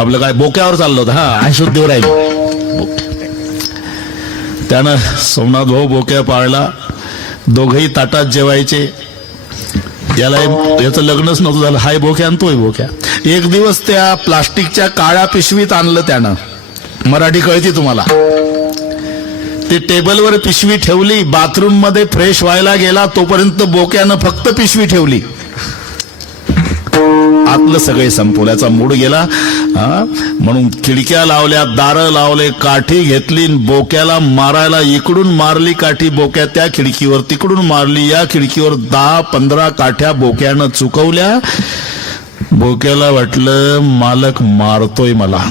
आपलं काय बोक्यावर चाललं होतं. हा शुद्धीवर राहील. त्यानं सोमनाथ भाऊ बोक्या पाळला. दोघही ताटात जेवायचे. याचं लग्नच नव्हतं झालं. हाय बोक्या आणि तोय बोक्या. एक दिवस त्या प्लास्टिकच्या काळ्या पिशवीत आणलं त्यानं. मराठी कळती तुम्हाला. ते टेबलवर पिशवी ठेवली. बाथरूम मध्ये फ्रेश व्हायला गेला तोपर्यंत बोक्यानं फक्त पिशवी ठेवली. आतलं सगळे संपवल्याचा मूड गेला. म्हणून खिडक्या लावल्या, दारं लावले, काठी घेतली, बोक्याला मारायला इकडून मारली काठी बोक्या त्या खिडकीवर, तिकडून मारली या खिडकीवर. 10-15 काठ्या बोक्यानं चुकवल्या. बोक्याला वाटलं मालक मारतोय मला.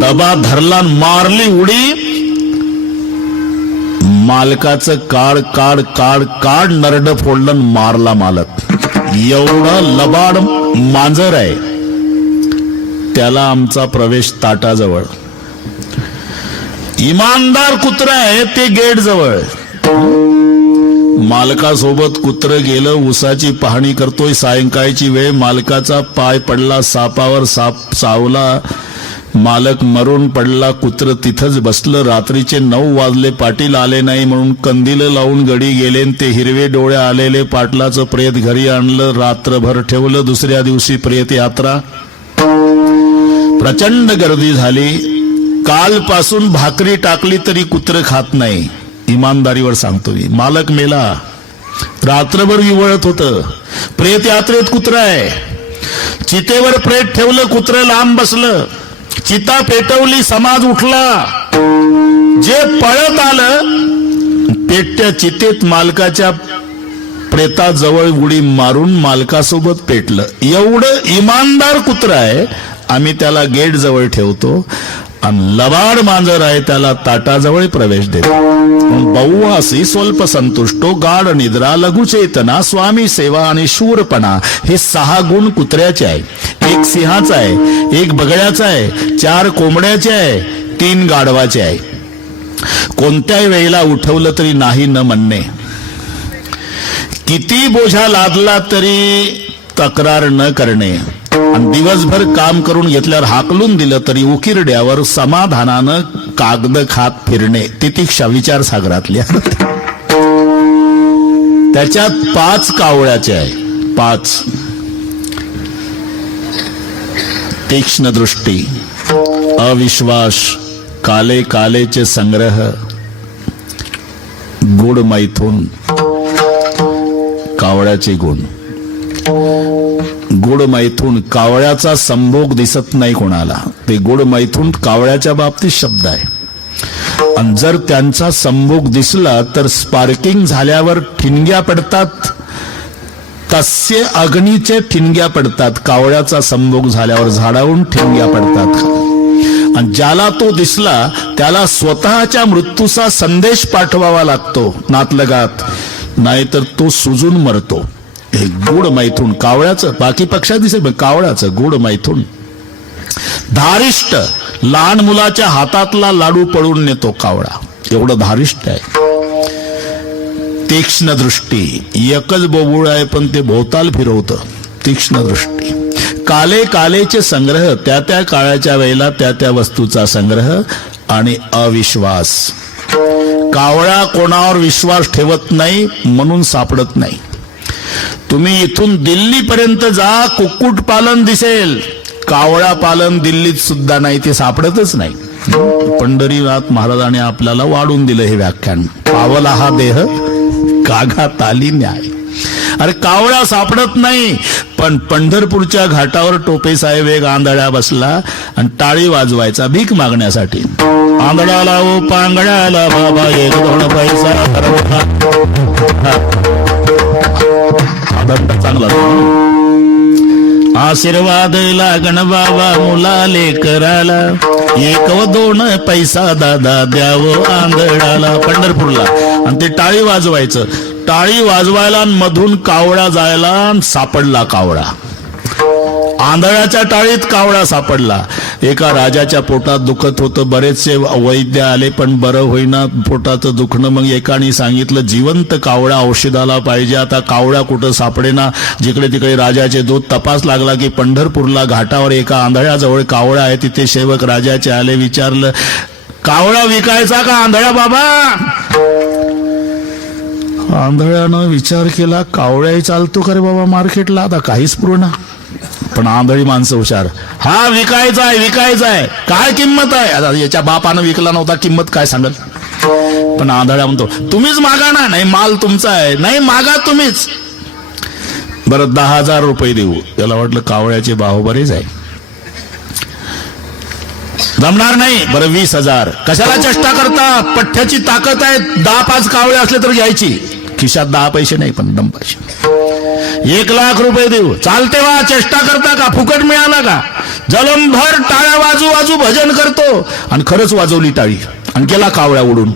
डबा धरला, मारली उडी. मालकाचं काढ काढ काढ काढ नरड फोडलं, मारला मालक. एवढा लबाड मांजर आहे. त्याला आमचा प्रवेश ताटाजवळ. इमानदार कुत्रा आहे ते गेट जवळ. मालकासोबत कुत्र गेलं. उसाची पाहणी करतोय. सायंकाळची वेळ. मालकाचा पाय पडला सापावर. साप चावला. मालक मरून पडला. कुत्र तिथंच बसलं. रात्रीचे 9 वाजले. पाटील आले नाही म्हणून कंदील लावून गडी गेले. ते हिरवे डोळे आलेले पाटलाचं प्रेत घरी आणलं. रात्रभर ठेवलं. दुसऱ्या दिवशी प्रेत यात्रा. प्रचंड गर्दी झाली. कालपासून भाकरी टाकली तरी कुत्र खात नाही. इमानदारीवर सांगतो मी. मालक मेला. रात्रभर विवळत होतं. प्रेत यात्रेत कुत्र आहे. चितेवर प्रेत ठेवलं. कुत्र लांब बसलं. चिता पेटवली. समाज उठला. जे पळत आलं पेटत्या चितेत मालकाच्या प्रेताजवळ उडी मारून मालकासोबत पेटलं. एवढं इमानदार कुत्र आहे. आम्ही त्याला गेट जवळ ठेवतो. आणि लबाड मांजर आहे त्याला ताटाजवळ प्रवेश देतो. बहुवासी, स्वल्प संतुष्टो, गाढ निद्रा, लघुचेतना, स्वामी सेवा आणि शूरपणा हे 6 गुण कुत्र्याचे आहे. 1 सिंहाचा आहे, 1 बगड्याचा आहे, 4 कोंबड्याचे आहे, 3 गाढवाचे आहे. कोणत्याही वेळेला उठवलं तरी नाही न म्हणणे. किती बोझा लादला तरी तक्रार न करणे. आणि दिवसभर काम करून घेतल्यावर हाकलून दिलं तरी उकिरड्यावर समाधानानं कागद खात फिरणे. तितिक्षा विचारसागरातल्या. त्याच्यात 5 कावळ्याचे आहे. 5. तीक्ष्ण दृष्टी, अविश्वास, काले कालेचे संग्रह, गुड मैथून. कावळ्याचे गुण. गुड मैथून. कावळ्याचा संभोग दिसत नाही कोणाला. ते गुड मैथून कावळ्याच्या बाबतीत शब्द आहे. आणि जर त्यांचा संभोग दिसला तर स्पार्किंग झाल्यावर ठिणग्या पडतात. तस्य अग्नीचे ठिणग्या पडतात. कावळ्याचा संभोग झाल्यावर झाडावरून ठिणग्या पडतात. आणि ज्याला तो दिसला त्याला स्वतःच्या मृत्यूचा संदेश पाठवावा लागतो नातलगात, नाहीतर तो सुजून मरतो. हे गुड मैथून कावळ्याचं. बाकी पक्षात दिसेल पण कावळ्याचं गुड मैथून. धारिष्ट. लहान मुलाच्या हातातला लाडू पळून नेतो कावळा. एवढं धारिष्ट आहे. तीक्ष्ण दृष्टी. एकच बोबुळ आहे पण ते भोवताल फिरवतं. तीक्ष्ण दृष्टी. काले कालेचे संग्रह. त्या त्या काळाच्या वेळेला त्या त्या वस्तूचा संग्रह. आणि अविश्वास. कावळा कोणावर विश्वास ठेवत नाही म्हणून सापडत नाही. तुम्ही इथून दिल्ली पर्यंत जा, कुक्कुट पालन दिसेल. कावळा पालन दिल्लीत सुद्धा नाही. ते सापडतच नाही. पंढरीनाथ महाराजांनी आपल्याला वाढून दिलं हे व्याख्यान. पावला हा देह काघा ताली न्याय. अरे कावळा सापडत नाही. पण पंढरपूरच्या घाटावर टोपे साहेब एक आंधळा बसला आणि टाळी वाजवायचा भीक मागण्यासाठी. आंधळाला ओ पांगळाला बाबा 1-2 पैसा. चांगला आशीर्वाद लागण बाबा मुलाले कराला. 1-2 पैसा दादा द्यावं आंधळाला. पंढरपूरला. आणि ते टाळी वाजवायचं. टाळी वाजवायला मधून कावळा जायला. सापडला कावळा. आंधळ्याच्या टाळीत कावळा सापडला. एका राजाच्या पोटात दुखत होतं, बरेचसे वैद्य आले पण बरं होईना पोटाचं दुखणं. मग एकाने सांगितलं जिवंत कावळा औषधाला पाहिजे. आता कावळा कुठं सापडेना, जिकडे तिकडे राजाचे दूत. तपास लागला की पंढरपूरला घाटावर एका आंधळ्याजवळ कावळा आहे. तिथे सेवक राजाचे आले, विचारलं कावळा विकायचा का आंधळा बाबा? आंधळ्यानं विचार केला, कावळ्याही चालतो का रे बाबा मार्केटला? आता काहीच पूर्ण. पण आंधळी माणसं हुशार, हा विकायचा आहे, विकायचा आहे. काय किंमत आहे? आता याच्या बापानं विकला नव्हता, किंमत काय सांगल? पण आंधळ्या म्हणतो तुम्हीच मागा ना. नाही, माल तुमचा आहे. नाही, मागा तुम्हीच. बरं 10,000 रुपये देऊ. त्याला वाटलं कावळ्याचे भाव बरेच आहे, जमणार नाही. बरं 20,000. कशाला चेष्टा करता? पठ्ठ्याची ताकद आहे. 10-5 कावळे असले तर घ्यायची. खिशात 10 पैसे नाही पण दम पैसे. 1,00,000 रुपये देऊ. चालते वा? चेष्टा करता का? फुकट मिळाला का? जलमभर टाळ्या वाजू वाजू भजन करतो. आणि खरंच वाजवली टाळी आणि गेला कावळा उडून.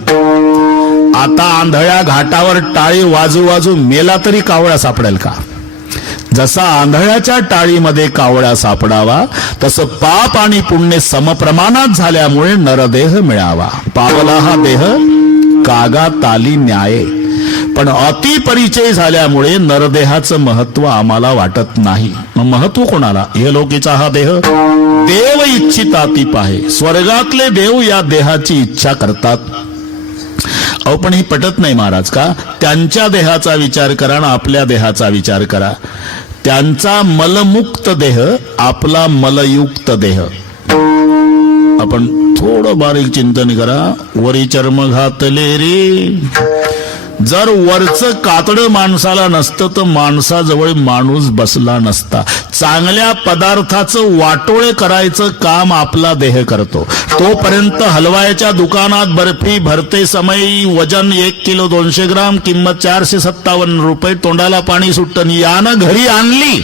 आता आंधळ्या घाटावर टाळी वाजू वाजू मेला तरी कावळा सापडेल का? जसा आंधळ्याच्या टाळीमध्ये कावळा सापडावा, तसं पाप आणि पुण्य समप्रमाणात झाल्यामुळे नरदेह मिळावा. पावला हा देह कागा ताली न्याये. पण अतिपरिचय झाल्यामुळे नरदेहाचं महत्व आम्हाला वाटत नाही. मग महत्व कोणाला? हे लोकीचा हा देह देव इच्छिताती पाहे. स्वर्गातले देव या देहाची इच्छा करतात. अहो पण ही पटत नाही महाराज का? त्यांच्या देहाचा विचार करा आणि आपल्या देहाचा विचार करा. त्यांचा मलमुक्त देह, आपला मलयुक्त देह. आपण थोडं बारीक चिंतन करा. वरी चर्म घातले रे. जर वरचं कातडं माणसाला नसतं तर माणसाजवळ माणूस बसला नसता. चांगल्या पदार्थाचं वाटोळे करायचं काम आपला देह करतो. तोपर्यंत हलवायच्या दुकानात बर्फी भरते समय वजन 1 किलो 200 ग्राम, किंमत 457 रुपये. तोंडाला पाणी सुटतं. यानं घरी आणली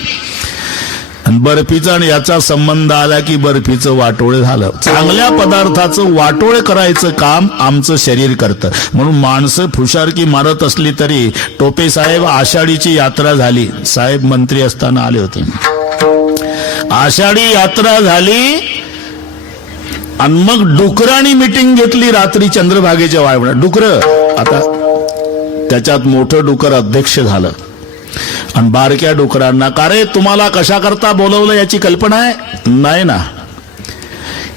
बर्फीचा आणि याचा संबंध आला की बर्फीचं वाटोळे झालं. चांगल्या पदार्थाचं वाटोळे करायचं काम आमचं शरीर करतं. म्हणून माणसं फुशारकी मारत असली तरी टोपे साहेब आषाढीची यात्रा झाली. साहेब मंत्री असताना आले होते. आषाढी यात्रा झाली आणि मग डुकरांनी मिटिंग घेतली रात्री चंद्रभागेच्या वाळवणात. डुकर, आता त्याच्यात मोठं डुकर अध्यक्ष झालं आणि बारक्या डुकरांना का रे तुम्हाला कशा करता बोलवलं याची कल्पना आहे? नाही ना.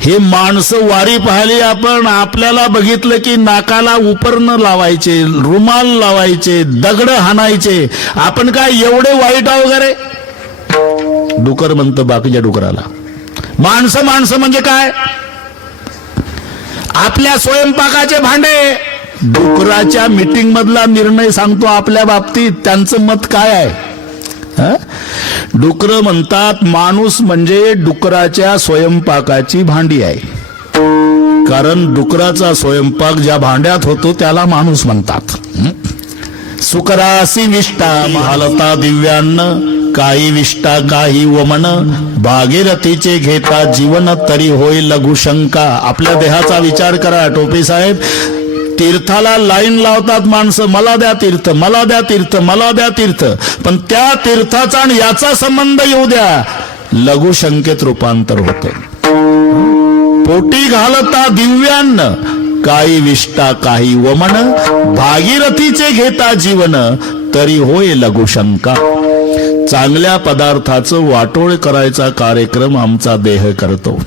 हे माणसं वारी पाहिली आपण, आपल्याला बघितलं की नाकाला उपरणं लावायचे, रुमाल लावायचे, दगड हाणायचे. आपण काय एवढे वाईट आहो वगैरे? डुकर म्हणतं बाकीच्या डुकराला. माणसं माणसं म्हणजे काय? आपल्या स्वयंपाकाचे भांडे. डुकराच्या मीटिंग मधला निर्णय सांगतो आपल्या बाबतीत. त्यांचं मत काय आहे? डुकर म्हणतात माणूस म्हणजे डुकराच्या स्वयंपाकाची भांडी आहे. कारण डुकराचा स्वयंपाक ज्या भांड्यात होतो त्याला माणूस म्हणतात. सुकरासी विष्टा हालता दिव्यान्न, काही विष्टा काही वमन, भागीरथीचे घेता जीवन तरी होय लघुशंका. आपल्या देहाचा विचार करा टोपे साहेब. तीर्थाला लाईन लावतात माणसं, मला द्या तीर्थ, मला द्या तीर्थ, मला द्या तीर्थ. पण त्या तीर्थाचा आणि याचा संबंध येऊ द्या, लघुशंकेत रूपांतर होतं. पोटी घालता दिव्यान्न, काही विष्टा काही वमन, भागीरथीचे घेता जीवन तरी होय लघुशंका. चांगल्या पदार्थाचं वाटोळ करायचा कार्यक्रम आमचा देह करतो.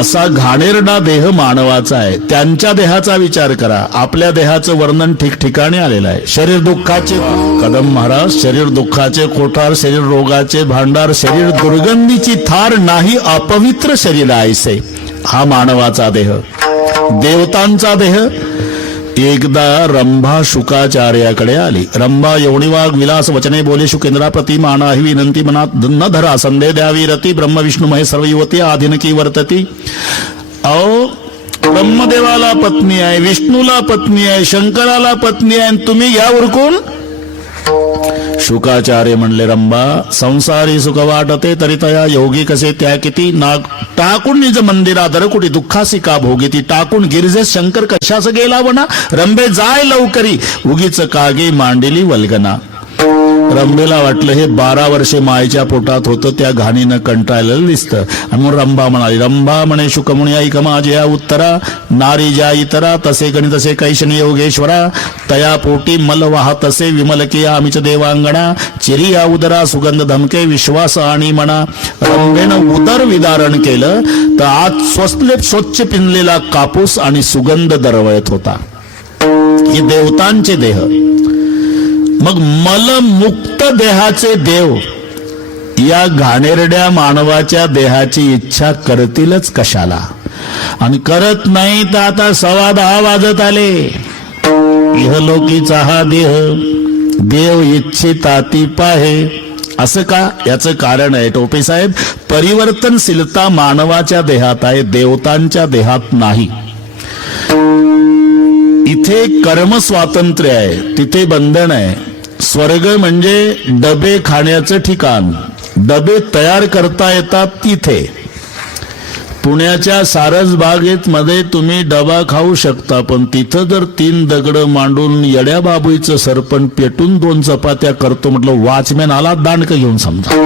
असा घाणेरडा देह मानवाचा आहे. त्यांच्या देहाचा विचार करा. आपल्या देहाचं वर्णन ठिकठिकाणी आलेलं आहे. शरीर दुःखाचे कदम महाराज, शरीर दुःखाचे कोठार, शरीर रोगाचे भांडार, शरीर दुर्गंधीची थार, नाही अपवित्र शरीर ऐसे. हा मानवाचा देह. देवतांचा देह. एकदा रंभा शुकाचार्याकडे आली. रंभा यवनिवाग विलास वचने बोले शुकेंद्राप्रती माना ही विनंती मनात न धरा, संदेह द्यावी रती, ब्रह्म विष्णू महेश सर्व युवती आधीनकी वर्तती. अहो ब्रह्मदेवाला पत्नी आहे, विष्णूला पत्नी आहे, शंकराला पत्नी आहे, तुम्ही घ्या उरकून. शुकाचार्य म्हणले रंभा, संसारी सुख वाटते तरी तया योगी कसे त्या किती. नाग टाकून निज मंदिरा दरकुटी दुःखासी का भोगीती. टाकून गिरिजे शंकर कशास गेला वना, रंभे जाय लवकरी, उगीच कागे मांडिली वल्गना. रंभेला वाटलं हे 12 वर्षे मायेच्या पोटात होतं, त्या घाणीनं कंटाळलेलं दिसतं. आणि मग रंभा म्हणाली, रंभा म्हणे शुक म्हणे ऐक माझ्या उत्तरा, नारी ज्या इतरा तसे गणित तसे कैशनी योगेश्वरा, तया पोटी मल वाह तसे विमल के आमिच देवांगणा, चिरिया उदरा सुगंध धमके विश्वास आणि म्हणा. रंभेनं उदर विदारण केलं तर आज स्वच्छ पिंजलेला कापूस आणि सुगंध दरवळत होता. हे देवतांचे देह. मग मलमुक्त देहाचे देव या घाणेरड्या मानवाच्या देहाची इच्छा करतीलच कशाला, आणि करत नाही तर आता 10:15 वाजत आले. इहलोकीचा हा देव इच्छिताती पाहे. असं का? याचं कारण आहे टोपे साहेब, परिवर्तनशीलता मानवाच्या देहात आहे, देवतांच्या देहात नाही. इथे कर्म स्वातंत्र्य आहे, तिथे बंधन आहे. स्वर्ग म्हणजे डबे खाण्याचं ठिकाण, डबे तयार करता येतात तिथे. पुण्याच्या सारसबागेत मध्ये तुम्ही डबा खाऊ शकता, पण तिथं जर 3 दगड मांडून येड्या बाबूचं सरपण पेटून 2 चपात्या करतो म्हटलं, वॉचमॅन आला दांडक घेऊन समजा.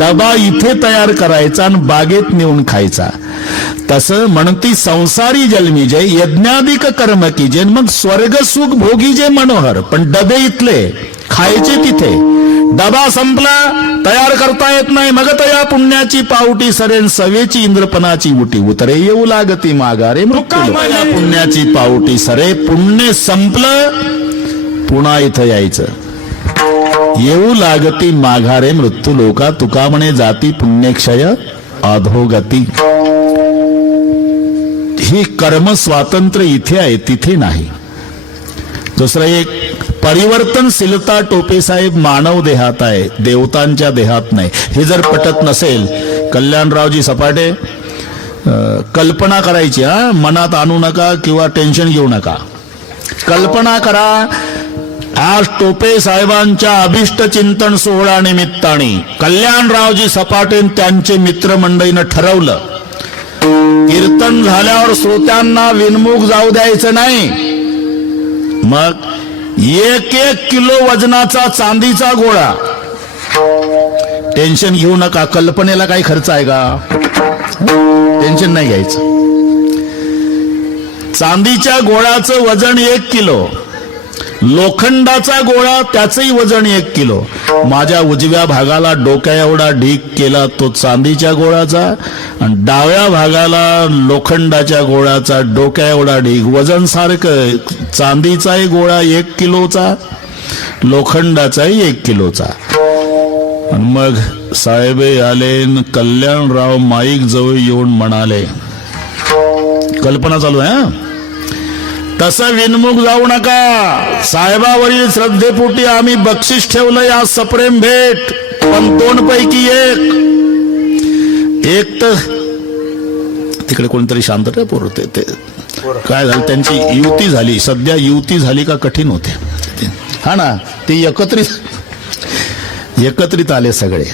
डबा इथे तयार करायचा आणि बागेत नेऊन खायचा. तसं म्हणती संसारी जन्मी जे यज्ञाधिक कर्म की जे, मग स्वर्ग सुख भोगी जे मनोहर, पण डबे इथले खायचे तिथे. डबा संपला, तयार करता येत नाही, मग तया पुण्याची पावटी सरेन सवेची इंद्रपणाची उटी उतरे, येऊ लागती माघारे मृत्यू. पुण्याची पावटी सरे, पुण्य संपलं पुन्हा इथं यायचं. येऊ लागती माघारे मृत्यू लोका, तुका म्हणे जाती पुण्यक्षय अधोगती. ही कर्म स्वातंत्र्य इथे आहे, तिथे नाही. दुसरं एक, परिवर्तनशीलता टोपे साहेब मानव देहात आहे, देवतांच्या देहात नाही. हे जर पटत नसेल, कल्याणरावजी सपाटे कल्पना करायची, मनात आणू नका किंवा टेन्शन घेऊ नका. कल्पना करा, आज टोपे साहेबांच्या अभिष्ट चिंतन सोहळा निमित्ताने कल्याणरावजी सपाटे त्यांचे मित्रमंडळीनं ठरवलं, कीर्तन झाल्यावर श्रोत्यांना विनमुख जाऊ द्यायचं नाही. मग 1 किलो वजनाचा चांदीचा गोळा. टेन्शन घेऊ नका, कल्पनेला काही खर्च आहे का? टेन्शन नाही घ्यायचं. चांदीच्या गोळ्याचं वजन 1 किलो, लोखंडाचा गोळा त्याचंही वजन 1 किलो. माझ्या उजव्या भागाला डोक्या एवढा ढीग केला तो चांदीच्या गोळाचा, आणि डाव्या भागाला लोखंडाच्या गोळाचा डोक्या एवढा ढीग. वजन सारखं, चांदीचाही गोळा 1 किलोचा, लोखंडाचाही 1 किलोचा. आणि मग साहेब आले, कल्याणराव माईक जवळ येऊन म्हणाले, कल्पना चालू आहे, तसं विनमुख जाऊ नका. साहेबावरील श्रद्धेपोटी आम्ही बक्षीस ठेवलंय आज सप्रेम भेट, पण 2 पैकी एक तर तिकडे कोणतरी शांत पोर होते. ते काय झालं, त्यांची युती झाली. सध्या युती झाली का कठीण होते, हा ना. ते एकत्रित आले सगळे,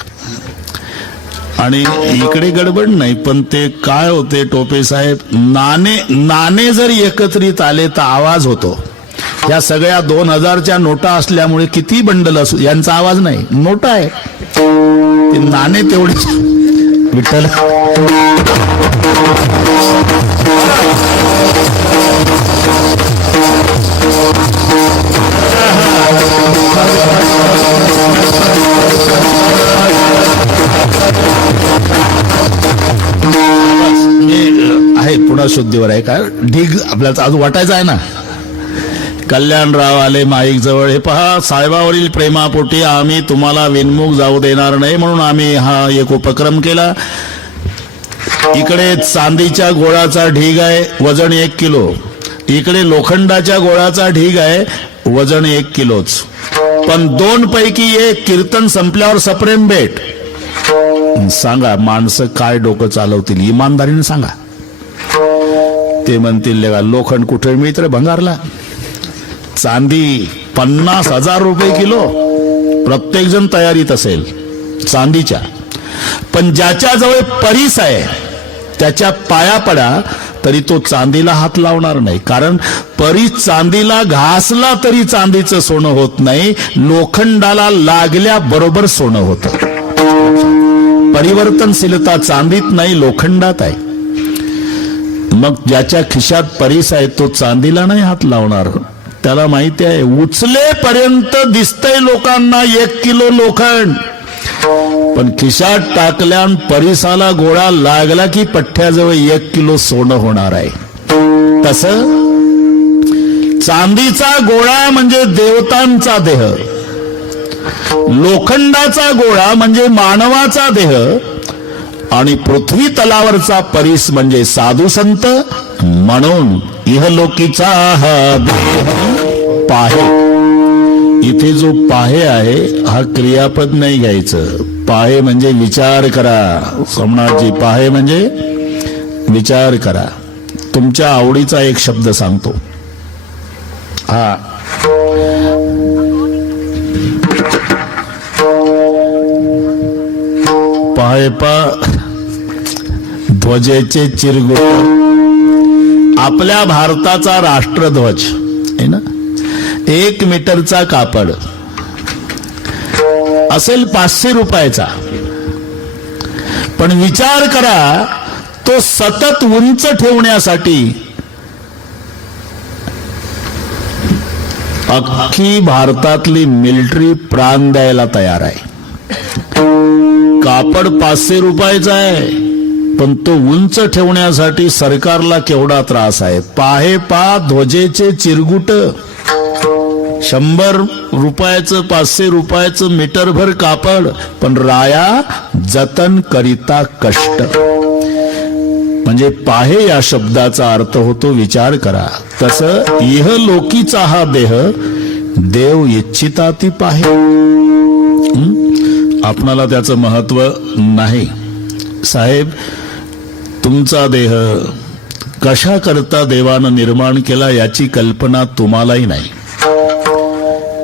आणि इकडे गडबड नाही. पण ते काय होते टोपे साहेब, नाणे जर एकत्रित आले तर आवाज होतो. या सगळ्या 2000च्या नोटा असल्यामुळे किती बंडल असू, यांचा आवाज नाही, नोटा आहे. ते नाणे तेवढे विठ्ठल. आहे पुन्हा शुद्धीवर आहे, काय ढीग आपल्याला आज वाटायचं आहे ना. कल्याणराव आले माईक जवळ, हे पहा, साहेबावरील प्रेमापोटी आम्ही तुम्हाला विनमुख जाऊ देणार नाही, म्हणून आम्ही हा एक उपक्रम केला. इकडे चांदीच्या गोळाचा ढीग आहे, वजन 1 किलो. इकडे लोखंडाच्या गोळाचा ढीग आहे, वजन 1 किलोच. पण 2 पैकी 1 कीर्तन संपल्यावर सप्रेम भेट. सांगा माणसं काय डोकं चालवतील, इमानदारीने सांगा. ते म्हणतील लोखंड कुठे मिळतं भंगारला, चांदी 50,000 रुपये किलो. प्रत्येक जण तयारीत असेल चांदीच्या. पण ज्याच्याजवळ परीस आहे त्याच्या पाया पडा, तरी तो चांदीला हात लावणार नाही. कारण परी चांदीला घासला तरी चांदीचं सोनं होत नाही, लोखंडाला लागल्याबरोबर सोनं होतं. परिवर्तनशीलता चांदीत नाही, लोखंडात आहे. मग ज्याच्या खिशात परीस आहे तो चांदीला नाही हात लावणार. त्याला माहिती आहे उचलेपर्यंत दिसतंय लोकांना 1 किलो लोखंड, पण खिशात टाकल्या परिसाला गोळा लागला की पठ्ठ्याजवळ 1 किलो सोनं होणार आहे. तसं चांदीचा गोळा म्हणजे देवतांचा देह, लोखंडाचा गोळा म्हणजे मानवाचा देह, आणि पृथ्वी तलावरचा परीस म्हणजे साधू संत. म्हणून इहलोकीचा हा देह पाहे. इथे जो पाहे आहे हा क्रियापद नाही घ्यायचं. पाहे म्हणजे विचार करा. समणाजी पाहे म्हणजे विचार करा. तुमच्या आवडीचा एक शब्द सांगतो. हा पाहे पा ध्वजेचे चिरगुट. आपल्या भारताचा राष्ट्रध्वज आहे ना, 1 मीटरचा कापड असेल 500 रुपयाचा. पण विचार करा तो सतत उंच ठेवण्यासाठी अख्खी भारतातली मिलिटरी प्राण द्यायला तयार आहे. कापड 500 रुपयाचा आहे, पण तो उंच ठेवण्यासाठी सरकारला केवढा त्रास आहे. पाहे पा ध्वजेचे चिरगुट. 100 रुपयाचं 500 रुपयाचं मीटरभर कापड, पण राया जतन करिता कष्ट. म्हणजे पाहे या शब्दाचा अर्थ होतो विचार करा. तसं इहलोकीचा हा देह देव इच्छिता ती पाहे. आपणाला त्याचं महत्व नाही. साहेब तुमचा देह कशा करता देवानं निर्माण केला याची कल्पना तुम्हालाही नाही.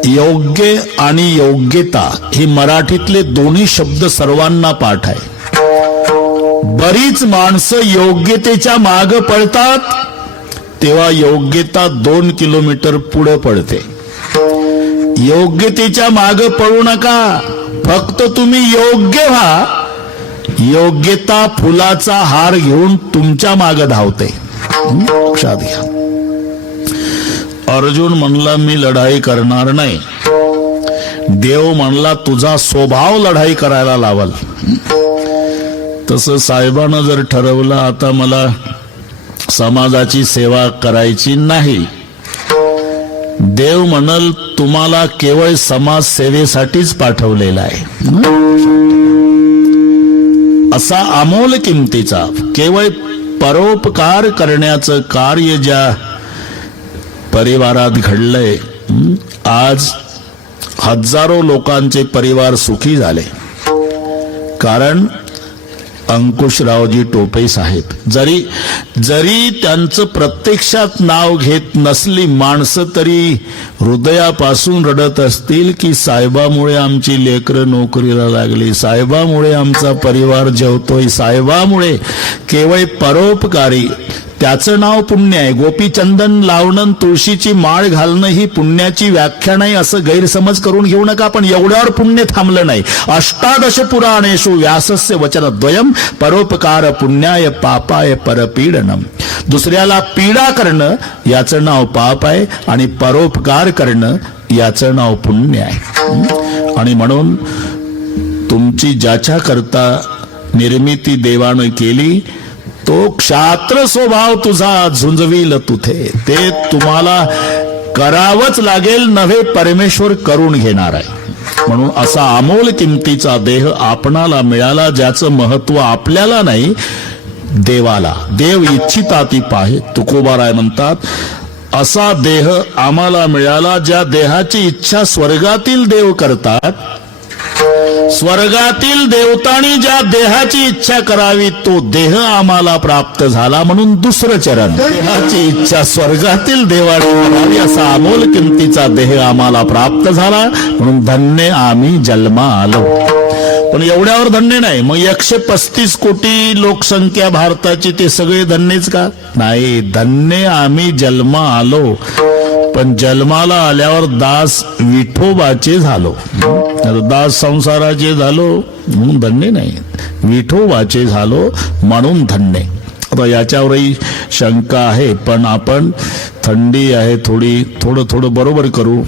योग्य आणि योग्यता ही मराठीतले दोन्ही शब्द सर्वांना पाठ आहे. बरीच माणसं योग्यतेच्या माग पळतात, तेव्हा योग्यता 2 किलोमीटर पुढे पडते. योग्यतेच्या माग पळू नका, फक्त तुम्ही योग्य व्हा. योग्यता फुलाचा हार घेऊन तुमच्या माग धावते. लक्षात घ्या. अर्जुन म्हणला मी लढाई करणार नाही. देव म्हणला तुझा स्वभाव लढाई करायला लावल. तसं साहेबानं जर ठरवलं आता मला समाजाची सेवा करायची नाही, देव म्हणल तुम्हाला केवळ समाज सेवेसाठीच पाठवलेला आहे. असा अमोल किमतीचा केवळ परोपकार करण्याचं कार्य ज्या परिवारात घडलंय, आज हजारो लोकांचे परिवार सुखी झाले. कारण अंकुशरावजी टोपे साहेब जरी त्यांचं प्रत्यक्षात नाव घेत नसली माणसं, तरी हृदयापासून रडत असतील की साहेबामुळे आमची लेकरं नोकरीला लागली, साहेबामुळे आमचा परिवार जेवतोय, साहेबामुळे. केवळ परोपकारी त्याचं नाव पुण्य आहे. गोपीचंदन लावणं, तुळशीची माळ घालणं ही पुण्याची व्याख्या नाही असं गैरसमज करून घेऊ नका. पण एवढ्यावर पुण्य थांबलं नाही. 18 पुराणेषु व्यासस्य वचनद्वयम् परोपकार पुण्याय पापाय परपीडनम. दुसऱ्याला पीडा करणं याचं नाव पाप आहे आणि परोपकार करणं याचं नाव पुण्य आहे. आणि म्हणून तुमची ज्याच्या करता निर्मिती देवानं केली तो क्षात्र स्वभाव तुझा झुंजविल तुथे. ते तुम्हाला करावंच लागेल, नव्हे परमेश्वर करून घेणार आहे. म्हणून असा अमोल किमतीचा देह आपणाला मिळाला, ज्याचं महत्व आपल्याला नाही देवाला. देव इच्छिता ती पाहे. तुकोबाराय म्हणतात असा देह आम्हाला मिळाला ज्या देहाची इच्छा स्वर्गातील देव करतात. स्वर्गातील देवतांनी ज्या देहाची इच्छा करावी तो देह आम्हाला प्राप्त झाला. म्हणून दुसरं चरण, देहाची इच्छा स्वर्गातील देवाने करावी असा अमोल किमतीचा देह आम्हाला प्राप्त झाला. म्हणून धन्य आम्ही जन्मा आलो. पण एवढ्यावर धन्य नाही. मग 135 कोटी लोकसंख्या भारताची, ते सगळे धन्यच का? नाही. धन्य आम्ही जन्मा आलो, पण जन्माला आल्यावर दास विठोबाचे झालो. दास संसाराचे झालो म्हणून धन्य नाही, विठोबाचे झालो म्हणून धन्य. आता याच्यावरही शंका आहे, पण आपण थंडी आहे थोडं बरोबर करू.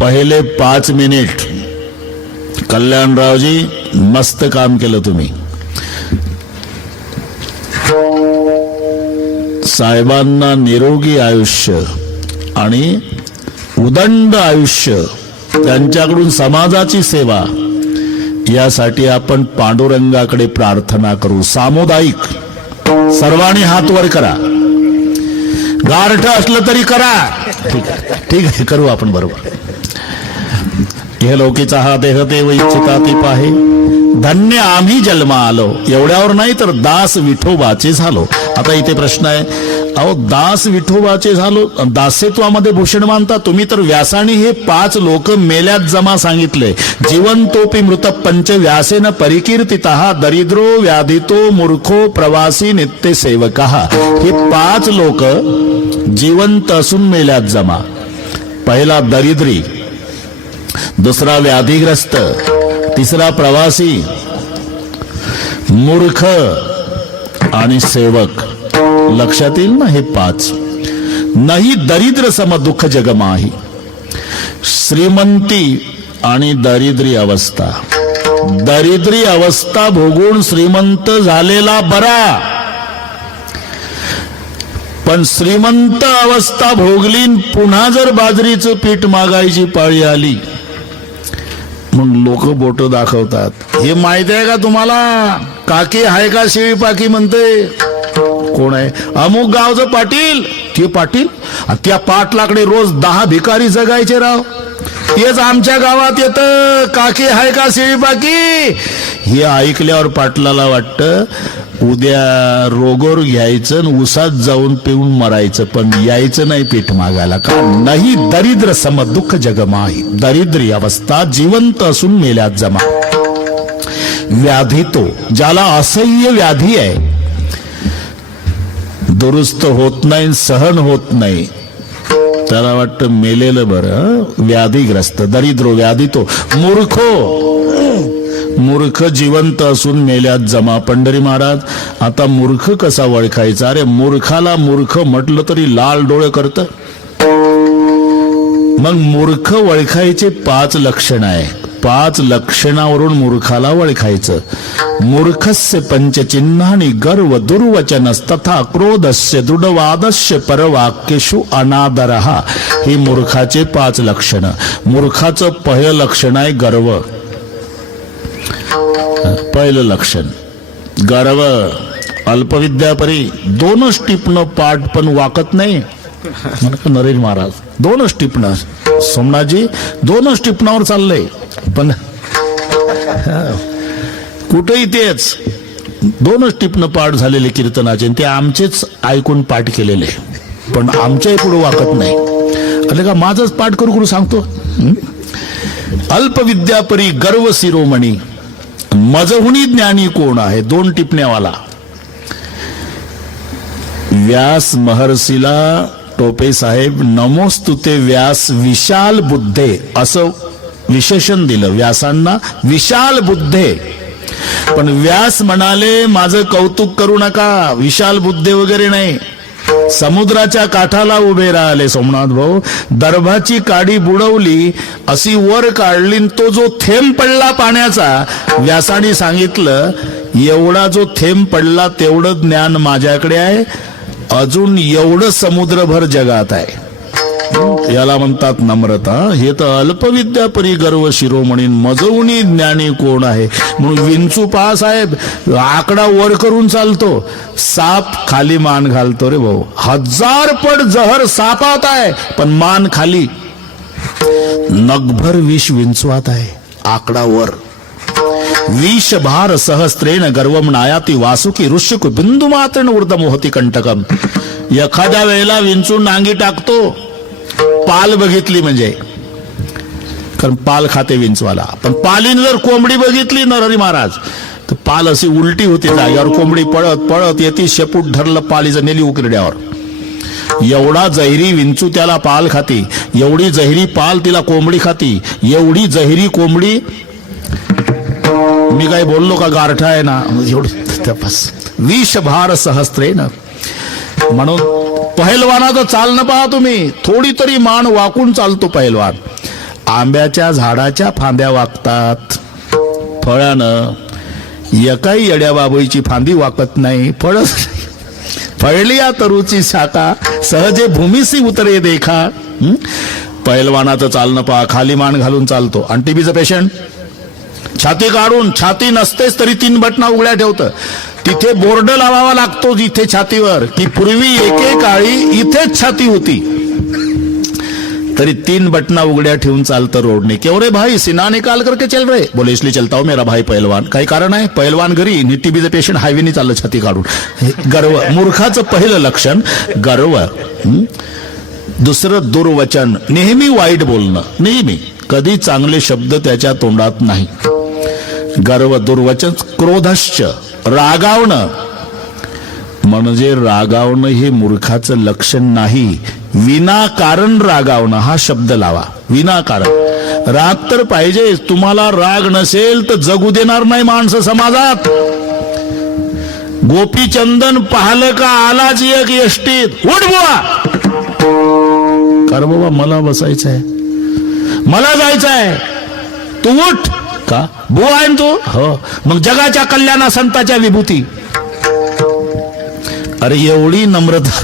पहिले 5 मिनिट कल्याणरावजी मस्त काम केलं तुम्ही. साहेबांना निरोगी आयुष्य आणि उदंड आयुष्य, त्यांच्याकडून समाजाची सेवा, यासाठी आपण पांडुरंगाकडे प्रार्थना करू. सामुदायिक सर्वांनी हात वर करा. गारठ असलं तरी करा. ठीक आहे करू आपण बरोबर. हे लोकीचा हा देह ते व इच्छिता ती पाहे, धन्य आम्ही जन्मा आलो. एवढ्यावर नाही तर दास विठोबाचे झालो. आता इथे प्रश्न आहे, अहो दास विठोबाचे झालो, दासत्वामध्ये भूषण मानता तुम्ही, तर व्यासाने हे 5 लोक मेल्यात जमा सांगितले. जीवंतोपी मृत पंच व्यासेन परिकीर्तितः, दरिद्रो व्याधितो मूर्खो प्रवासी नित्य सेवकः. हे 5 लोक जिवंत असून मेल्यात जमा. पहिला दरिद्री, दुसरा व्याधिग्रस्त, तिसरा प्रवासी, मूर्ख आणि सेवक. लक्षात येईल ना हे 5. नाही दरिद्र सम दुःख जगमाही. श्रीमंती आणि दरिद्री अवस्था, दरिद्री अवस्था भोगून श्रीमंत झालेला बरा, पण श्रीमंत अवस्था भोगली पुन्हा जर बाजरीचं पीठ मागायची पाळी आली, मग लोक बोट दाखवतात. हे माहिती आहे का तुम्हाला? काकी आहे का शेळी पाकी म्हणते. कोण आहे? अमुक गावचं पाटील. ते पाटील, त्या पाटलाकडे रोज 10 भिकारी जगायचे राव. तेच आमच्या गावात येतं. काकी आहे का शेळी पाकी? हे ऐकल्यावर पाटलाला वाटतं उद्या रोगोर घ्यायचं, उसात जाऊन पिऊन मरायचं, पण यायचं नाही पीठ मागायला. का? नाही दरिद्र सम दुःख जगमाही. दरिद्री अवस्था जिवंत असून मेल्यात जमा. व्याधी तो, ज्याला असह्य व्याधी आहे, दुरुस्त होत नाही, सहन होत नाही, त्याला वाटतं मेलेलं बरं. व्याधीग्रस्त, दरिद्रो व्याधितो. मूर्ख जिवंत असून मेल्यात जमा. पंढरी महाराज, आता मूर्ख कसा ओळखायचा? अरे मूर्खाला मूर्ख म्हटलं तरी लाल डोळे करतं. मग मूर्ख ओळखायचे 5 लक्षण आहे. 5 लक्षणावरून मूर्खाला ओळखायचं. मूर्खस्य पंचचिन्हानि गर्व दुर्वचनस्तथा क्रोधस्य दृढवादस्य परवाक्येषु अनादरः. ही मूर्खाचे 5 लक्षण. मूर्खाचं पहिलं लक्षण आहे गर्व. पहिलं लक्षण गर्व. अल्पविद्यापरी 2च टिपणं पाठ पण वाकत नाही. नरेश महाराज 2च टिपणं. सोमनाथजी 2च टिपणावर चाललंय, पण कुठेही तेच 2च टिपणं पाठ झालेले कीर्तनाचे, ते आमचेच ऐकून पाठ केलेले, पण आमच्याही पुढे वाकत नाही. अरे का माझंच पाठ करू सांगतो. अल्पविद्यापरी गर्व शिरोमणी, मजहुनी ज्ञानी कोण आहे? 2 टिपण्यावाला. व्यास महर्षीला टोपे साहेब नमोस्तुते व्यास विशाल बुद्धे असं विशेषण दिलं. व्यासांना विशाल बुद्धे. पण व्यास म्हणाले माझं कौतुक करू नका, विशाल बुद्धे वगैरे नाही. समुद्राच्या काठाला उभे राहिले सोमनाथ भाऊ. दर्भाची काडी बुडवली, अशी वर काढली, तो जो थेंब पडला पाण्याचा, व्यासाने सांगितलं एवढा जो थेंब पडला तेवढं ज्ञान माझ्याकडे आहे, अजून एवढं समुद्रभर जगात आहे. याला म्हणतात नम्रता. हे तर अल्पविद्यापरी गर्व शिरोमणी, मजवुनी ज्ञानी कोण आहे? म्हणून विंचू साहेब आकडा वर करून चालतो, साप खाली मान घालतो. रे भाऊ 1000 पट जहर सापात आहे, पण मान खाली. नगभर विष विंचवात आहे, आकडा वर. विष भार सहस्त्रेण गर्वम नायाती वासुकी ऋषिक बिंदू मात्रेण ऊर्ध्व मोहती कंटकम. एखाद्या वेळेला विंचू नांगी टाकतो, पाल बघितली म्हणजे कारण पाल खाते विंचवाला. पण पालीने जर कोंबडी बघितली नरहरी महाराज तर पाल अशी उलटी होती जाग्यावर. कोंबडी पळत पळत येते, शेपूट धरलं पालीचं नेली उकिरड्यावर. एवढा जहिरी विंचू त्याला पाल खाती, एवढी जहिरी पाल तिला कोंबडी खाती, एवढी जहिरी कोंबडी. मी काय बोललो का गारठा आहे ना एवढं तपास. विष भार सहस्त्रे ना. म्हणून पहिलवानाचं चालणं पहा तुम्ही, थोडी तरी मान वाकून चालतो पहिलवान. आंब्याच्या झाडाच्या फांद्या वाकतात, फळानं एकाही येड्या बाबळीची फांदी वाकत नाही. फळली या तरुची शाखा सहजे भूमीसी उतरे देखा. पहिलवानाचं चालणं पहा, खाली मान घालून चालतो. आणि टीबीचं पेशंट छाती काढून, छाती नसतेच तरी 3 बटना उघड्या ठेवतं. तिथे बोर्ड लावावा लागतो जिथे छातीवर, की पूर्वी एकेकाळी इथेच छाती होती, तरी 3 बटना उघड्या ठेवून चालतं रोडने. क्यों रे भाई, सीना निकाल करके चल रहे? बोले इसलिए चलता हूं मेरा भाई पहलवान. काही कारण आहे? पहलवान घरी, टीबीचं पेशंट हायवेने चाललं छाती काढून. गर्व, मूर्खाचं पहिलं लक्षण गर्व. दुसरं दुर्वचन, नेहमी वाईट बोलणं, नेहमी. कधी चांगले शब्द त्याच्या तोंडात नाही. गर्व, दुर्वचन. क्रोधश्च, रागावणं. म्हणजे रागावणं हे मूर्खाचं लक्षण नाही. विनाकारण रागावणं हा शब्द लावा. विनाकारण राग तर पाहिजे. तुम्हाला राग नसेल तर जगू देणार नाही माणसं समाजात. गोपीचंदन पाहलं का आलाच एक एसटीत, उठ बुवा. कर बाबा, मला बसायचं आहे, मला जायचं आहे, तू उठ. का बुवा आहे तू? हो. मग जगाच्या कल्याणा संताच्या विभूती. अरे एवढी नम्रता.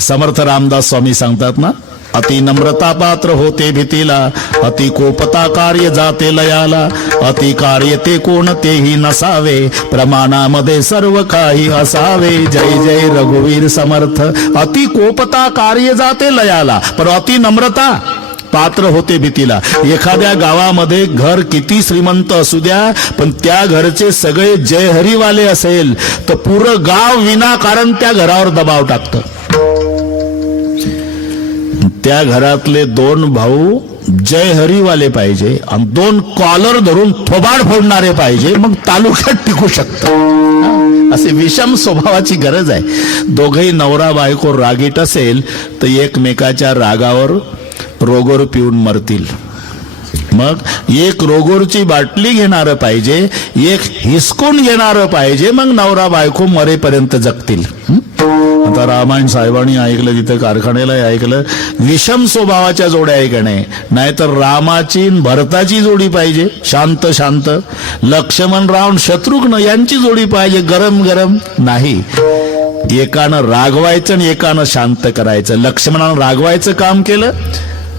समर्थ रामदास स्वामी सांगतात ना, अति नम्रता पात्र होते भीतीला, अति कोपता कार्य जाते लयाला, अति कार्य ते कोणतेही नसावे, प्रमाणामध्ये सर्व काही असावे. जय जय रघुवीर समर्थ. अति कोपता कार्य जाते लयाला, पण अति नम्रता पात्र होते भीतीला. एखाद्या गावामध्ये घर किती श्रीमंत असू द्या, पण त्या घरचे सगळे जयहरीवाले असेल तर पुरं गाव विनाकारण त्या घरावर दबाव टाकतं. त्या घरातले 2 भाऊ जयहरीवाले पाहिजे आणि 2 कॉलर धरून थोबाड फोडणारे पाहिजे, मग तालुक्यात टिकू शकतं. असे विषम स्वभावाची गरज आहे. दोघही नवरा बायको रागीट असेल तर एकमेकाच्या रागावर रोगोर पिऊन मरतील. मग एक रोगोरची बाटली घेणारं पाहिजे, एक हिसकून घेणारं पाहिजे, मग नवरा बायको मरेपर्यंत जगतील. आता रामायण साहेबांनी ऐकलं, तिथं कारखान्याला ऐकलं, विषम स्वभावाच्या जोड्या ऐकणे. नाहीतर रामाची भरताची जोडी पाहिजे, शांत शांत. लक्ष्मण रावण शत्रुघ्न यांची जोडी पाहिजे, गरम गरम नाही. एकानं रागवायचं आणि एकानं शांत करायचं. लक्ष्मणानं रागवायचं काम केलं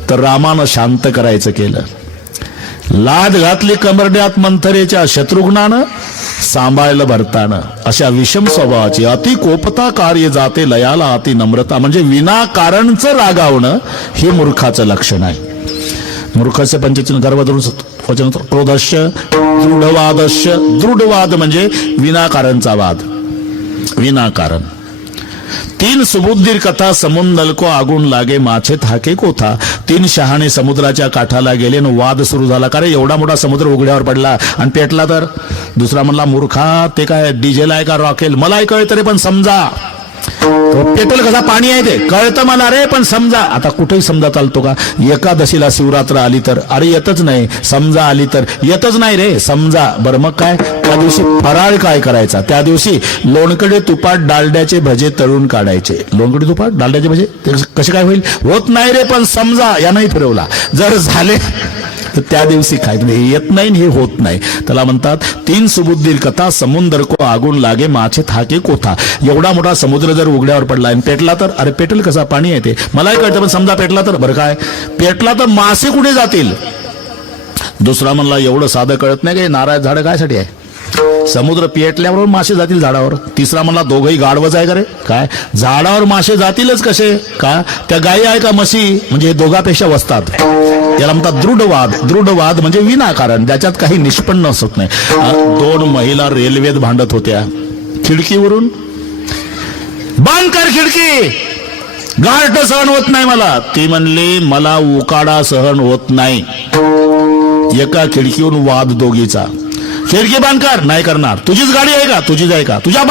तर रामानं शांत करायचं केलं. लाद घातली कमरड्यात मंथरेच्या, शत्रुघ्नानं सांभाळलं भरतानं. अशा विषम स्वभावाची. अति कोपता कार्य जाते लयाला, अति नम्रता. म्हणजे विनाकारणचं रागावणं हे मूर्खाचं लक्षण आहे. मूर्खस्य पंचचिन्ह गर्व वचन क्रोधस्य दृढवादस्य. दृढवाद म्हणजे विनाकारणचा वाद, विनाकारण. 3 सुबुद्धीर कथा समुद्र को आगून लागे, माछे थाके कोथा. 3 शहाणे समुद्राच्या काठाला गेले आणि वाद सुरू झाला. का रे, एवढा मोठा समुद्र उघड्यावर पडला आणि पेटला तर? दुसरा म्हणला, मूर्खा, ते काय डिझेल आहे का रॉकेल? मलाही कळतं रे, पण समजा. पेट्रोल कसा पाणी आहे ते कळतं मला रे, पण समजा. आता कुठेही समजा चालतो का? एकादशीला शिवरात्र आली तर अरे येतच नाही, समजा आली तर येतच नाही रे, समजा. बरं मग काय? त्या दिवशी फराळ काय करायचा? त्या दिवशी लोणकडे तुपात डालड्याचे भजे तळून काढायचे. लोणकडे तुपात डालड्याचे भजे कसे काय होईल? होत नाही रे, पण समजा. यानंही फिरवला. जर झाले तर त्या दिवशी काय? हे येत नाही, हे होत नाही. त्याला म्हणतात 3 सुबुद्धीर कथा समुद्र को आगून लागे, माछे थाके कोथा. एवढा मोठा समुद्र जर उघड्यावर पडला आणि पेटला तर? अरे पेटेल कसा? पाणी आहे ते, मलाही कळतं, पण समजा पेटला तर? बरं काय? पेटला तर मासे कुठे जातील? दुसरा म्हणला, एवढं साधं कळत नाही का? नारळ झाड कायसाठी आहे? समुद्र पेटल्यावर मासे जातील झाडावर. तिसरा म्हणला, दोघही गाढवच आहे का रे? काय झाडावर मासे जातीलच कसे? का त्या गायी आहे का म्हशी? म्हणजे हे दोघापेक्षा वसतात. याला म्हणतात दृढवाद. दृढवाद म्हणजे विनाकारण, ज्याच्यात काही निष्पन्न असत नाही. 2 महिला रेल्वेत भांडत होत्या. खिडकीवरून, बंद कर खिडकी. गारठ सहन होत नाही मला. ती म्हणली मला उकाडा सहन होत नाही. एका खिडकीहून वाद दोघीचा. खिडकी बंद कर. नाही करणार. तुझीच गाडी आहे का? तुझीच आहे का? तुझ्या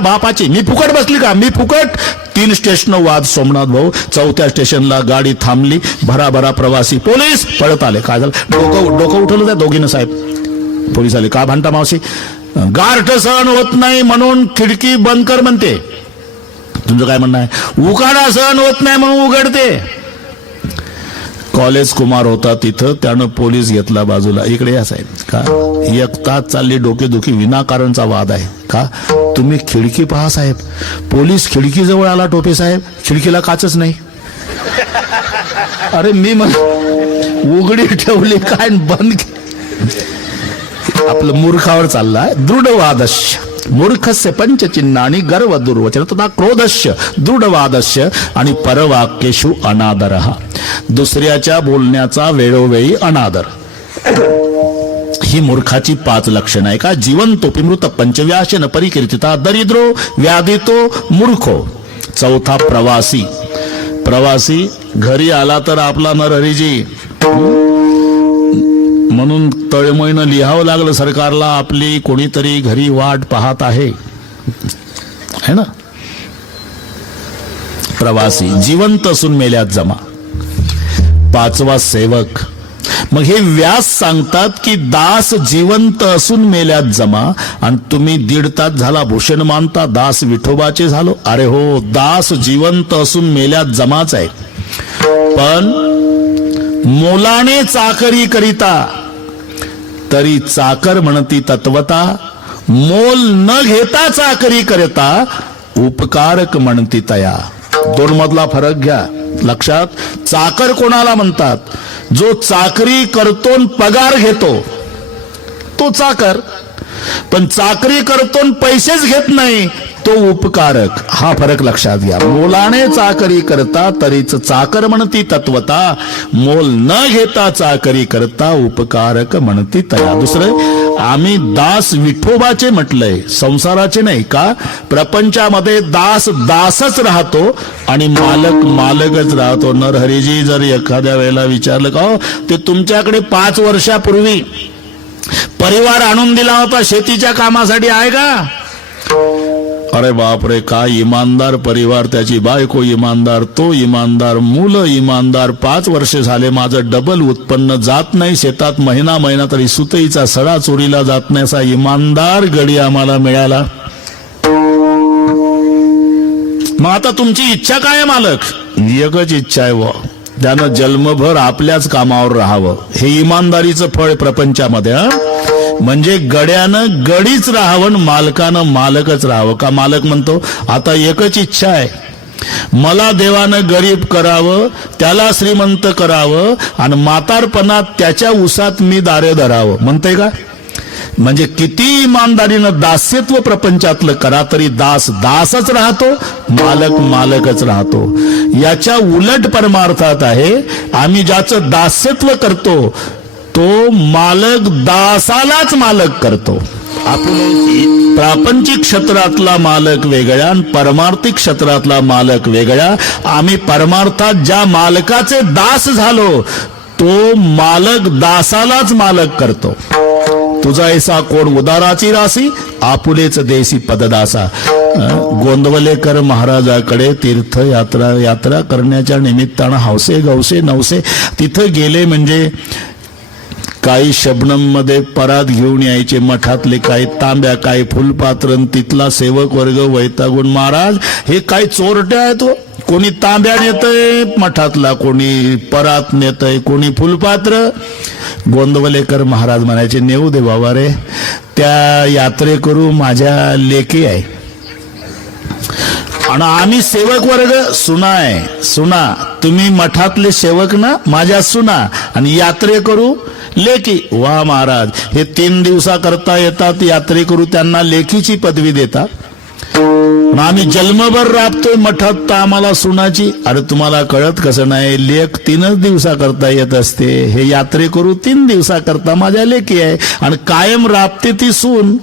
बापाची. मी फुकट बसली का? मी फुकट. 3 स्टेशन वाद सोमनाथ भाऊ. 4थ्या स्टेशनला गाडी थांबली. भराभरा प्रवासी. पोलीस पळत आले. काय झालं? डोकं उठवलं त्या दोघीनं साहेब. पोलीस आले. का भांडता मावशी? गारठ सहन होत नाही म्हणून खिडकी बंद कर म्हणते. तुमचं काय म्हणणं आहे? उकाडा सहन होत नाही म्हणून उघडते. कॉलेज कुमार होता तिथं. त्यानं पोलीस घेतला बाजूला. इकडे या साहेब. का 1 तास चालली डोकेदुखी. विनाकारणचा वाद आहे का? तुम्ही खिडकी पहा साहेब. पोलीस खिडकी जवळ आला. टोपे साहेब खिडकीला काचच नाही. अरे मी उघडी ठेवली काय बंद. आपलं मूर्खावर चाललाय. दृढवादस्य मूर्खस्य पंचचिन्ह आणि गर्व दुर्वचन तथा क्रोधस्य दृढवादस्य आणि परवाक्येषु अनादरः. दुसऱ्याच्या बोलण्याचा वेळोवेळी अनादर. ही मूर्खाची 5 लक्षणं आहे का? जिवंतोपि मृत पंचव्याशन परिकीर्तिता दरिद्रो व्याधितो मूर्खो. 4था प्रवासी घरी आला तर आपला नरहरीजी म्हणून तळमळीनं लिहावं लागलं सरकारला. आपली कोणीतरी घरी वाट पाहत आहे है ना. प्रवासी जिवंत असून मेल्यात जमा. 5वा सेवक. मग हे व्यास सांगतात की दास जिवंत असून मेल्यात जमा. आणि तुम्ही 1.5 तास झाला भूषण मानता दास विठोबाचे झालो. अरे हो, दास जिवंत असून मेल्यात जमाच आहे. पण मोलाने चाकरी करिता तरी चाकर म्हणती तत्वता. मोल न घेता चाकरी करता उपकारक म्हणती तया. 2 मधला फरक घ्या लक्षात. चाकर कोणाला म्हणतात? जो चाकरी करतो पगार घेतो तो चाकर. पण चाकरी करतो पैसेच घेत नाही तो उपकारक. हा फरक लक्षात घ्या. मोलाने चाकरी करता तरीच चाकर म्हणती तत्वता. मोल न घेता चाकरी करता उपकारक म्हणती तया. दुसरं, आम्ही दास विठोबाचे म्हटलंय, संसाराचे नाही का? प्रपंचामध्ये दास दासच राहतो आणि मालक मालकच राहतो. नरहरीजी जर एखाद्या वेळेला विचारलं का ते तुमच्याकडे 5 वर्षापूर्वी परिवार आणून दिला होता शेतीच्या कामासाठी आहे का? अरे बापरे, काय इमानदार परिवार. त्याची बायको इमानदार, तो इमानदार, मुलं इमानदार. 5 वर्ष झाले माझं डबल उत्पन्न जात नाही शेतात. महिना तरी सुतईचा सडा चोरीला जात नाही. असा इमानदार गडी आम्हाला मिळाला. मग आता तुमची इच्छा काय आहे मालक? एकच इच्छा आहे व त्यानं जन्मभर आपल्याच कामावर राहावं. हे इमानदारीचं फळ प्रपंचामध्ये. म्हणजे गड्यानं गडीच राहावं, मालकानं मालकच राहावं. का मालक म्हणतो आता एकच इच्छा आहे, मला देवानं गरीब करावं, त्याला श्रीमंत करावं आणि म्हातारपणात त्याच्या उसात मी दारे धरावं. म्हणतंय का? म्हणजे किती इमानदारीनं दास्यत्व प्रपंचातलं करा तरी दास दासच राहतो, मालक मालकच राहतो. याच्या उलट परमार्थात आहे, आम्ही ज्याचं दास्यत्व करतो तो मालक दासालाच मालक करतो. आपण प्रापंचिक क्षेत्रातला मालक वेगळा आणि परमार्थिक क्षेत्रातला मालक वेगळा. आम्ही परमार्थात ज्या मालकाचे दास झालो तो मालक दासालाच मालक करतो. तुझा ऐसा कोण उदाराची राशी, आपुलेच देसी पददासा. गोंदवलेकर महाराजाकडे तीर्थयात्रा करण्याच्या निमित्तानं हौसे गवसे नवसे तिथं गेले. म्हणजे काही शबनम मध्ये परात घेऊन यायचे मठातले, काही तांब्या, काही फुलपात्र. तिथला सेवक वर्ग वैतागून, महाराज हे काही चोरटे आहेत. कोणी तांब्या नेतय मठातला, कोणी परात नेतय, कोणी फुलपात्र. गोंदवलेकर महाराज म्हणायचे नेऊ दे बाबा रे, त्या यात्रेकरू माझ्या लेकी आहे आणि आम्ही सेवक वर्ग सुना आहे. सुना तुम्ही मठातले सेवक ना, माझ्या सुना आणि यात्रेकरू लेकी. वा महाराज, हे 3 दिवसाकरता येतात यात्रेकरू, त्यांना लेखीची पदवी देतात. आम्ही जन्मभर राबतोय मठात तर आम्हाला सुनाची. अरे तुम्हाला कळत कसं नाही, लेख 3च दिवसाकरता येत असते. हे यात्रेकरू 3 दिवसाकरता माझ्या लेकी आहे आणि कायम राबते ती सून.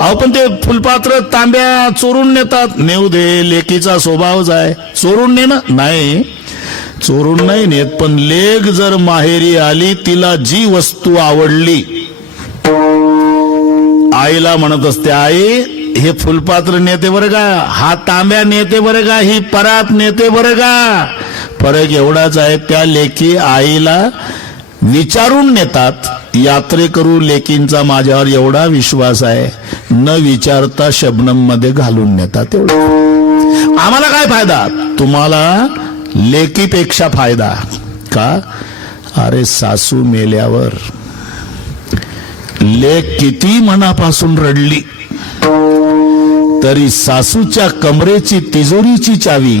अहो पण ते फुलपात्र तांब्या चोरून नेतात. नेऊ दे, लेकीचा स्वभावच आहे. चोरून नेणं नाही, चोरून नाही नेत, पण लेक जर माहेरी आली, तिला जी वस्तू आवडली, आईला म्हणत असते, आई हे फुलपात्र नेते बरं का, हा तांब्या नेते बरं का, ही परात नेते बरं का. फरक एवढाच आहे, त्या लेकी आईला विचारून नेतात. यात्रेकरू लेकींचा माझ्यावर एवढा विश्वास आहे, न विचारता शबनम मध्ये घालून नेतात. एवढं आम्हाला काय फायदा, तुम्हाला लेकीपेक्षा फायदा का. अरे सासू मेल्यावर लेक किती मनापासून रडली तरी सासूच्या कमरेची तिजोरीची चावी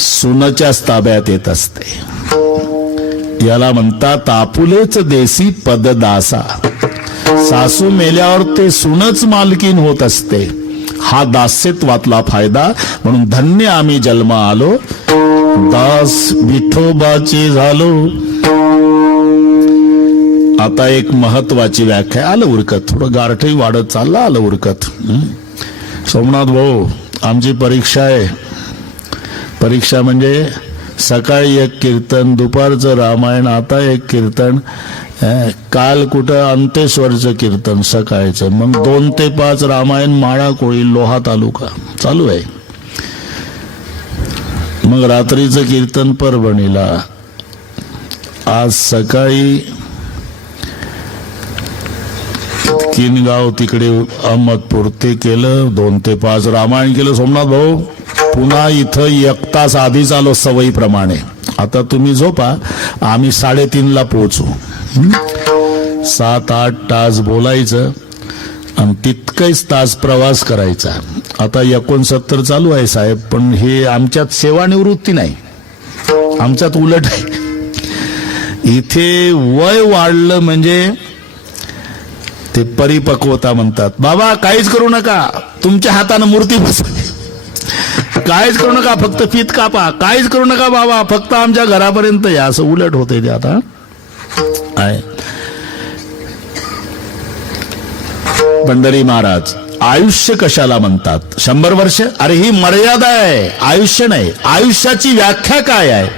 सुनच्याच ताब्यात येत असते. याला म्हणतात आपुलेच देसी पददासा. सासू मेल्यावर ते सुनच मालकीन होत असते. हा दास्यत्वातला फायदा. म्हणून धन्य आम्ही जन्मा आलो, दास विठोबाचे झालो. आता एक महत्वाची व्याख्या, आलं उरकत, थोडं गारठही वाढत चाललं, आलं उरकत. सोमनाथ भाऊ, आमची परीक्षा आहे. परीक्षा म्हणजे सकाळी एक कीर्तन, दुपारचं रामायण, आता एक कीर्तन, काल कुठं अंतेश्वरचं कीर्तन सकाळचं, मग 2 ते 5 रामायण, माळा कोळी, लोहा तालुका चालू आहे. मग रात्रीचं कीर्तन परभणीला. आज सकाळी किनगाव तिकडे अहमदपूर ते केलं, 2 ते 5 रामायण केलं. सोमनाथ भाऊ, पुन्हा इथं 1 तास आधीच आलो सवयीप्रमाणे. आता तुम्ही झोपा, आम्ही 3:30ला पोहोचू. 7-8 तास बोलायचं आणि तितकेच तास प्रवास करायचा. आता 69 चालू आहे साहेब, पण हे आमच्यात सेवानिवृत्ती नाही, आमच्यात उलट आहे. इथे वय वाढलं म्हणजे ते परिपक्वता म्हणतात. बाबा काहीच करू नका, तुमच्या हाताने मूर्ती बसवा, काहीच करू नका, फक्त फीत कापा, काहीच करू नका बाबा, फक्त आमच्या घरापर्यंत या, असं उलट होतंय ते आता आहे. पंढरी महाराज, आयुष्य कशाला म्हणतात? 100 वर्ष? अरे ही मर्यादा आहे, आयुष्य नाही. आयुष्याची व्याख्या काय आहे?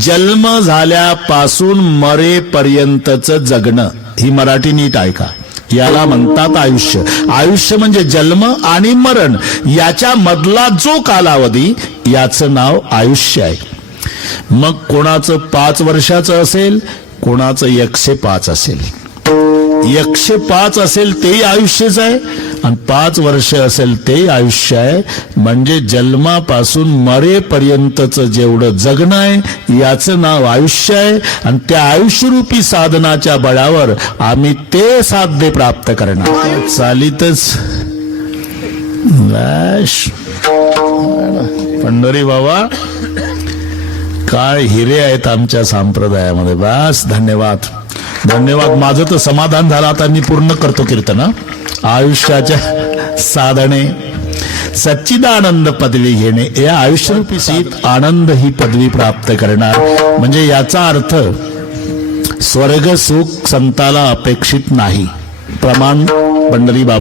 जन्म झाल्यापासून मरेपर्यंतच जगणं. ही मराठी नीट ऐका, याला म्हणतात आयुष्य. आयुष्य म्हणजे जन्म आणि मरण याच्या मधला जो कालावधी, याचं नाव आयुष्य आहे. मग कोणाचं 5 वर्षाचं असेल, कोणाचं 105 असेल. 105 असेल तेही आयुष्यच आहे, आणि 5 वर्ष असेल तेही आयुष्य आहे. म्हणजे जन्मापासून मरेपर्यंतच जेवढं जगणं आहे, याचं नाव आयुष्य आहे. आणि त्या आयुष्यरूपी साधनाच्या बळावर आम्ही ते साध्य प्राप्त करणार. चालीतच पंढरी बाबा, काय हिरे आहेत आमच्या संप्रदायामध्ये. बस, धन्यवाद, धन्यवाद. माझं तर समाधान झालं. आता मी पूर्ण करतो कीर्तन. आयुष्याच्या साधने सच्चिदानंद पदवी घेणे, या आयुष्यरूपी सीत आनंद ही पदवी प्राप्त करणार. म्हणजे याचा अर्थ स्वर्ग सुख संताला अपेक्षित नाही. प्रमाण पंढरी बाबा.